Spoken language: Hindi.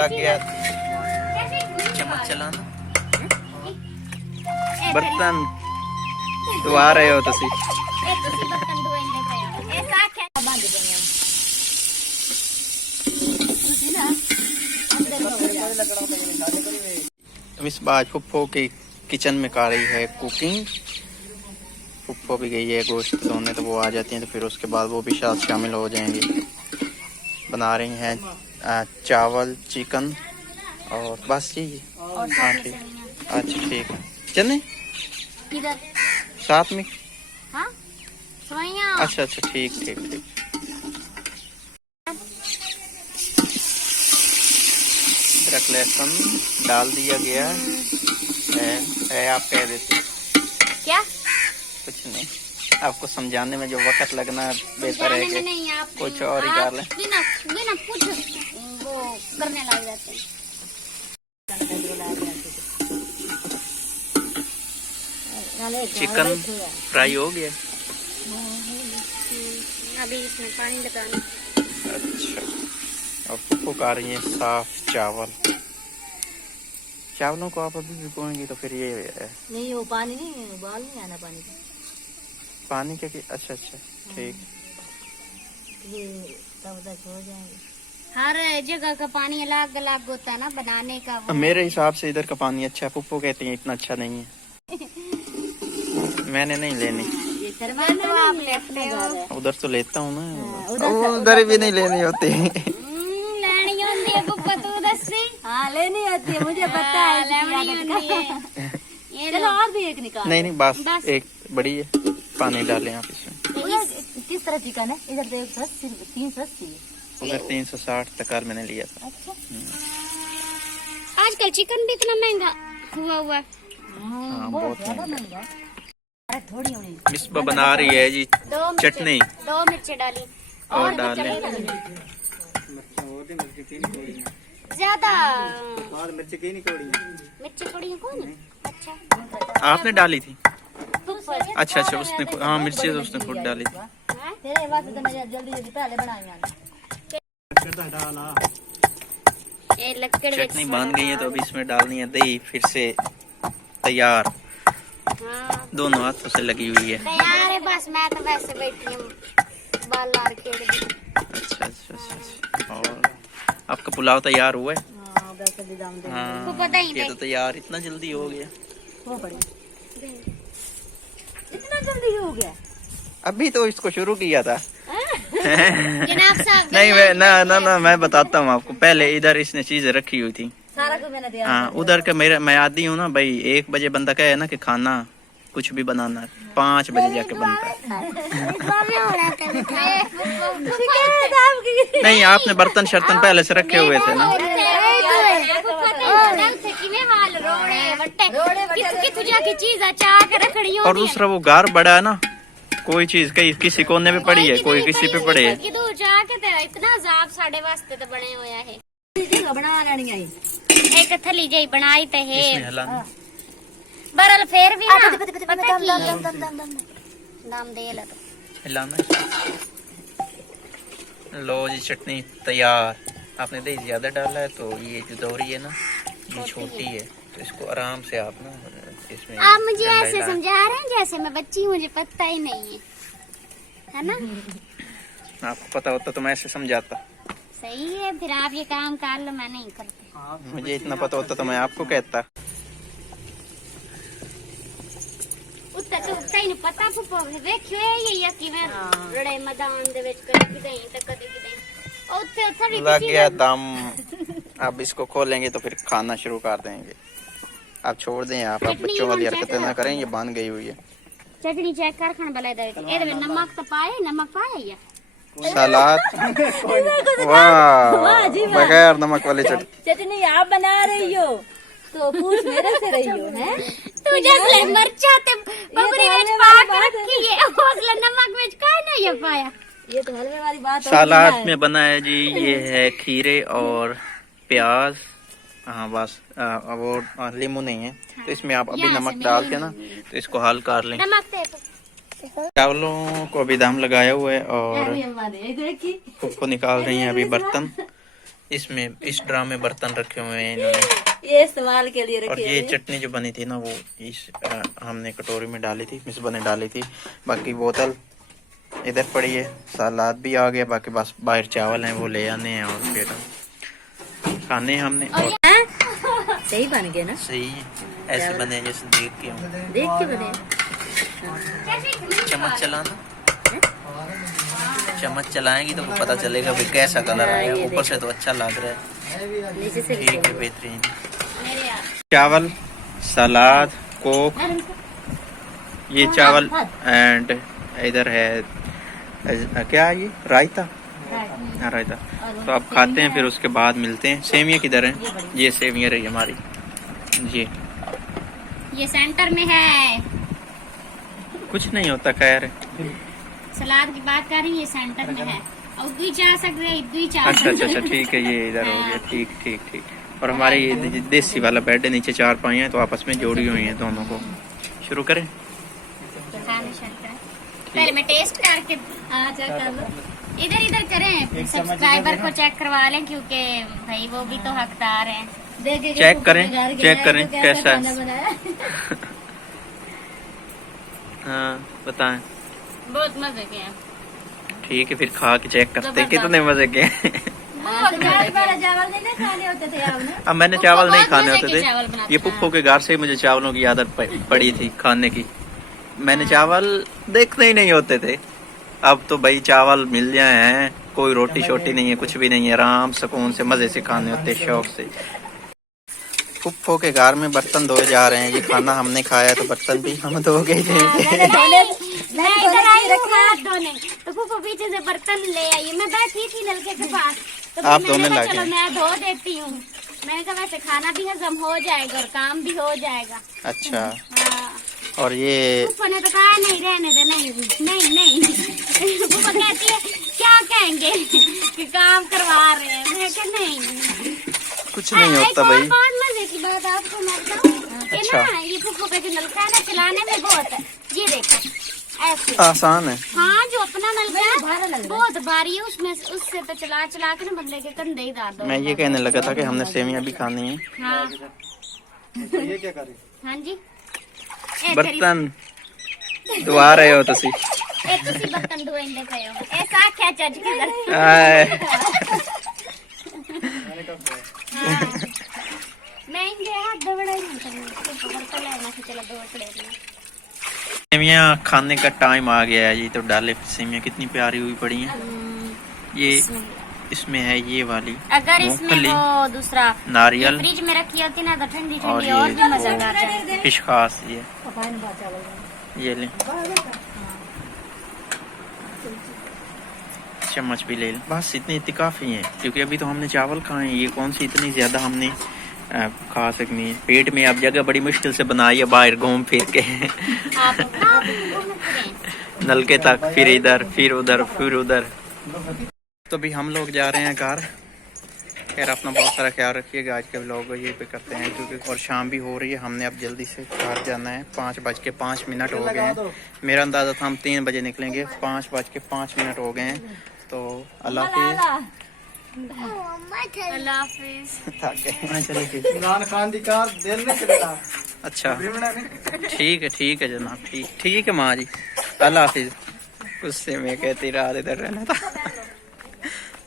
रख गया चम्मच चलाना बर्तन धुआ रहे हो तुसी मिसबाज फुफ्फो की किचन में कर रही है कुकिंग। फुफ्फो भी गई है गोश्त धोने, तो वो आ जाती हैं तो फिर उसके बाद वो भी साथ शामिल हो जाएंगी। बना रही हैं चावल चिकन और बस यही। हाँ ठीक, अच्छा ठीक है चलने साथ में। हाँ? अच्छा अच्छा ठीक ठीक ठीक। अदरक लहसुन डाल दिया गया है। आप कह देते क्या? कुछ नहीं, आपको समझाने में जो वक्त लगना बेहतर है कि कुछ और ही कर लें। बिना कुछ वो करने लग जाते हैं। चिकन फ्राई हो गया। अभी इसमें पानी लगाना। अच्छा, और फुफ्फो खा रही है साफ चावल। चावलों को आप अभी भिगोएंगी तो फिर ये नहीं, वो पानी नहीं, उबाल नहीं आना पानी का। पानी के अच्छा अच्छा ठीक। ये तब तक हो जाएंगे। हर जगह का पानी अलग अलग होता है ना बनाने का। मेरे हिसाब से इधर का पानी अच्छा है, फुफ्फो कहती हैं इतना अच्छा नहीं है। मैंने नहीं लेनी, तो आप लेते हो। उधर तो लेता हूँ ना, उधर भी नहीं लेनी होती। लेनी होती है पप्पा तो उधर से। हाँ लेनी होती है, मुझे पता है। चलो और भी एक निकाल। नहीं बस एक बड़ी है, पानी डालें आप इसमें। किस तरह चिकन है? इधर तो 380 है, उधर 360 तक मैंने लिया था। अच्छा। आजकल चिकन भी इतना महंगा हुआ है। हाँ बहुत महंगा। थोड़ी होनी। मिसबा बना रही है जी चटनी। 2 मिर्ची डाली और डालें ज्यादा। मिर्ची कोड़ी कौन है? अच्छा आपने डाली थी? अच्छा अच्छा उसने हाँ मिर्ची तो उसने खुद डाली थी। तेरे वास्ते तो मैं जल्दी पहले बनाई। ये लकड़ चटनी बन गई है तो अभी इसमें डालनी है दही, फिर से तैयार। हाँ दोनों हाथों से लगी हुई है। तैयार है बस, मैं तो वैसे बैठी हूँ बाल लार के। अच्छा अच्छा अच्छा। और आपका पुलाव तैयार हुआ है? को पता ही ये तो तैयार इतना जल्दी हो गया। इतना जल्दी हो गया? अभी तो इसको शुरू किया था। जनाब साहब नहीं मैं ना मैं बताता हूँ आपको। पहले इधर इसने चीजें रखी हुई थी सारा कुछ मैंने दिया। हाँ उधर का मैं आदी हूँ ना भाई। 1 बजे बंदा कहे ना कि खाना कुछ भी बनाना है, 5 बजे जाके बनता है। नहीं आपने बर्तन शर्तन पहले से रखे हुए थे ना। और दूसरा वो घर बड़ा है ना, कोई चीज कहीं किसी कोने पे पड़ी है, कोई किसी पे पड़ी है। इतना जाप साढ़े वास्ते तो बने हुए है। बना लेनी है एक थली जई बनाई ते है बरल फेर भी ना दम दे ला तो हिलाना। लो जी चटनी तैयार। आपने दही ज्यादा डाला है तो ये जो दोहरी है ना ये छोटी है, तो इसको आराम से आप ना इसमें। आप मुझे ऐसे समझा रहे हैं जैसे मैं बच्ची, मुझे पता ही नहीं है ना। आपको पता होता तो मैं ऐसे समझाता। सही है, फिर आप ये काम कर लो, मैं नहीं करती। मुझे इतना पता होता तो मैं आपको कहता। उत्तर नहीं पता फुफो देखियो ये कि मैं रड़े मैदान दे विच कदी किदे ते कदी किदे उत्थे उत्थे भी लग गया दम। अब इसको खोलेंगे तो फिर खाना शुरू कर देंगे। आप छोड़ दें, आप बच्चों वाली हरकतें ना करें, ये बन गई हुई है। चटनी चेक कर खन भले दे ए नमक तो पाए, नमक पाया या सलाद। वाह बगैर नमक वाली चटनी आप बना रही हो तो पूछ मेरे से रही हो हैं? तू जैसे मिर्चा ते बबरी विच पा के रखी है, ओसला नमक विच का नहीं ये पाया। ये तो हलवे वाली बात है। सलाद में बना है जी, ये है खीरे और प्याज। हाँ बस वो नींबू नहीं है तो इसमें आप अभी नमक डाल के ना तो इसको हल कर लें। चावलों को अभी दम लगाया हुआ है और को निकाल रही हैं अभी बर्तन। इसमें इस ड्राम में बर्तन रखे हुए हैं इन्होंने। ये इस्तेमाल के लिए और रखे ये हैं। चटनी जो बनी थी ना वो इस हमने कटोरी में डाली थी, मिसबा ने डाली थी। बाकी बोतल इधर पड़ी है, सलाद भी आ गया, बाकी बस बाहर चावल हैं वो ले आने हैं और फिर खाने हैं हमने। और सही बन गए ना? सही है, ऐसे बने जैसे देख के हम। देख के बने। चम्मच चलाना, चम्मच चलाएंगी तो पता चलेगा भी कैसा कलर आया। ऊपर से तो अच्छा लग रहा है, नीचे से ठीक है, बेहतरीन। चावल, सलाद, कोक, ये चावल एंड इधर है क्या है ये, रायता। हाँ रायता। तो अब खाते हैं, फिर उसके बाद मिलते हैं। सेवियाँ किधर हैं? ये सेवियाँ रही हमारी, ये सेंटर में है। कुछ नहीं होता, खैर। सलाद की बात कर रही है, ये सेंटर में है। और इद्दू चाह सकते हैं, इद्दू चाह अच्छा अच्छा अच्छा, ठीक है, ये इधर हो गया, ठीक ठीक ठीक। और हमारे ये देसी वाला बेड है, नीचे 4 पाई हैं, तो आपस में जोड़ी हुई हैं दोनों को। शुरू करें? पहले मैं टेस्ट करके चेक कर लो। इधर इधर करें, सब्सक्राइबर को चेक करवा लें, क्योंकि भाई वो भी तो हकदार हैं। चेक करें, चेक करें कैसा है। हाँ बताएं। बहुत मजे के हैं। ठीक है, फिर खा के चेक करते हैं कितने मजे के हैं। चावल नहीं खाने होते थे आपने? अब मैंने चावल नहीं खाने होते थे, ये पुप्पो के घर से मुझे चावलों की आदत पड़ी थी खाने की। मैंने चावल देखने ही नहीं होते थे। अब तो भाई चावल मिल जाए हैं, कोई रोटी शोटी नहीं है, कुछ भी नहीं है, आराम सुकून से मजे से खाने होते, शौक से। पुप्पो के घर में बर्तन धोए जा रहे हैं। ये खाना हमने खाया तो बर्तन भी हम धो गए थे। मैं इधर आई हूँ हाथ धोने, तो पुप्पो पीछे से बर्तन ले आई। मैं बैठी थी नलके के पास, तो आप मैंने धोने कहा लगे? चलो मैं धो देती हूँ। मैंने कहा वैसे खाना भी हजम हो जाएगा और काम भी हो जाएगा। अच्छा। हाँ। और ये पुप्पो ने तो कहा नहीं रहने दे, नहीं नहीं। पुप्पो कहती है क्या कहेंगे कि काम करवा रहे हैं। मैं कहा नहीं, कुछ नहीं होता भाई। बहुत मजे की बात आपको मैं बताऊं। अच्छा। ये ना ये पुप्पो का जो नलका है ना, चलाने में बहुत है। ये देखो ऐसे आसान है। हाँ, जो अपना नलका है बहुत भारी है, उसमें उससे तो चला चला के ना बंदे के कंधे ही डाल दो। मैं ये कहने लगा था कि हमने सेवियां भी खानी है। हाँ ये क्या करे? हाँ जी। बर्तन धुआ रहे हो तुसी? तुसी बर्तन धोएंगे पे हो ऐसा क्या चज के आए। मैं इनके हाथ दबड़ा ही नहीं करना, बर्तन लेना से चला दो पड़े। सेवियां खाने का टाइम आ गया है। ये तो डाले सेवियां कितनी प्यारी हुई पड़ी हैं। ये इसमें है ये वाली अगर इसमें वो दूसरा नारियल, फ्रिज में रखी होती ना तो ठंडी और ठंडी और भी मजा आता। फिश खास ये ले, चम्मच भी ले लें। बस इतनी काफी है, क्योंकि अभी तो हमने चावल खाए हैं। ये कौन सी इतनी ज्यादा हमने खा सकनी है। पेट में अब जगह बड़ी मुश्किल से बनाई है, बाहर घूम फिर के नलके तक, फिर इधर फिर उधर फिर उधर। तो भी हम लोग जा रहे हैं घर। खैर अपना बहुत सारा ख्याल रखिएगा। आज के व्लॉग ये पे करते हैं, क्योंकि और शाम भी हो रही है। हमने अब जल्दी से घर जाना है। 5:05 हो गए हैं। मेरा अंदाज़ा था हम 3 बजे निकलेंगे, 5:05 हो गए हैं। तो अल्लाह हाफिज़। अल्लाह हाफिज़। इमरान खान दी कार दिल में चलेगा। अच्छा ठीक है जनाब, ठीक है माँ जी, अल्लाह हाफिज़। गुस्से में कहती रात इधर रहना था।